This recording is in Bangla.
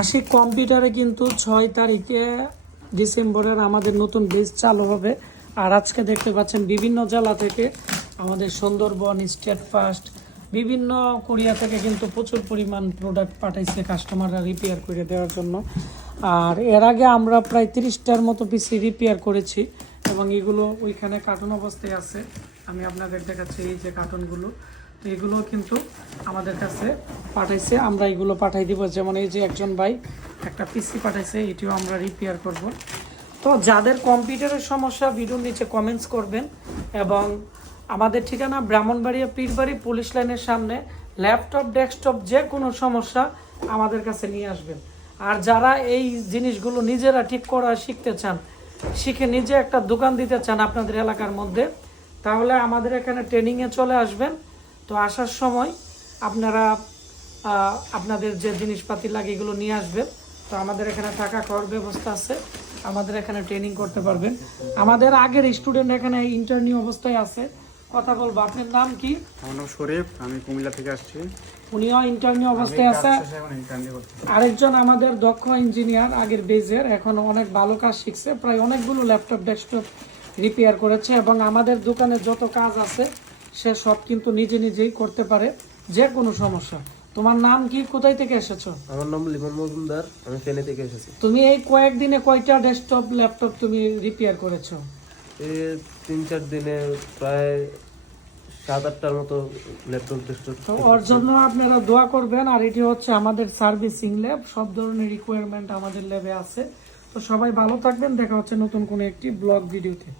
আশিক কম্পিউটারে কিন্তু 6 তারিখে ডিসেম্বরের আমাদের নতুন বেচ চালু হবে। আর আজকে দেখতে পাচ্ছেন বিভিন্ন জেলা থেকে আমাদের সুন্দরবন, স্টেট ফার্স্ট, বিভিন্ন কোরিয়া থেকে কিন্তু প্রচুর পরিমাণ প্রোডাক্ট পাঠাইছে কাস্টমাররা রিপেয়ার করে দেওয়ার জন্য। আর এর আগে আমরা প্রায় 30টার মতো পিসি রিপেয়ার করেছি এবং এগুলো ওইখানে কার্টুন অবস্থায় আছে। আমি আপনাদের দেখাচ্ছি এই যে কার্টুনগুলো, তো এগুলো কিন্তু আমাদের কাছে পাঠাইছে, আমরা এগুলো পাঠাই দিব। যেমন এই যে একজন ভাই একটা পিসি পাঠাইছে, এটিও আমরা রিপেয়ার করব। তো যাদের কম্পিউটারের সমস্যা ভিডিওর নিচে কমেন্টস করবেন। এবং আমাদের ঠিকানা ব্রাহ্মণবাড়িয়া পীরবাড়ি পুলিশ লাইনের সামনে। ল্যাপটপ, ডেস্কটপ যে কোনো সমস্যা আমাদের কাছে নিয়ে আসবেন। আর যারা এই জিনিসগুলো নিজেরা ঠিক করা শিখতে চান, শিখে নিজে একটা দোকান দিতে চান আপনাদের এলাকার মধ্যে, তাহলে আমাদের এখানে ট্রেনিংয়ে চলে আসবেন। তো আসার সময় আপনারা আপনাদের যে জিনিসপাতি লাগে এগুলো নিয়ে আসবেন। তো আমাদের এখানে থাকা খাওয়ার ব্যবস্থা আছে, আমাদের এখানে ট্রেনিং করতে পারবেন। আমাদের আগের স্টুডেন্ট এখানে ইন্টারনিউ অবস্থায় আছে, কথা বলবো। আপনার নাম কি? আমার নাম শরীফ, আমি কুমিল্লা থেকে আসছি। উনিও ইন্টারনিউ অবস্থায় আছে। আরেকজন আমাদের দক্ষ ইঞ্জিনিয়ার আগের বেজের, এখন অনেক ভালো কাজ শিখছে, প্রায় অনেকগুলো ল্যাপটপ, ডেস্কটপ রিপেয়ার করেছে। এবং আমাদের দোকানে যত কাজ আছে সে সব কিন্তু নিজে নিজেই করতে পারে, যে কোনো সমস্যা। তোমার নাম কি, কোথায় থেকে এসেছো? আমার নাম লিমন মজুমদার, আমি ফেনী থেকে এসেছি। তুমি এই কয়েকদিনে কয়টা ডেস্কটপ, ল্যাপটপ তুমি রিপেয়ার করেছো? এই 3-4 দিনে প্রায় 7-8টার মতো ল্যাপটপ ডেস্কটপ। তো ওর জন্য আপনারা দোয়া করবেন। আর এটি হচ্ছে আমাদের সার্ভিসিং ল্যাব, সব ধরনের রিকোয়ারমেন্ট আমাদের ল্যাবে আছে। তো সবাই ভালো থাকবেন, দেখা হচ্ছে নতুন কোনো একটি ব্লগ ভিডিওতে।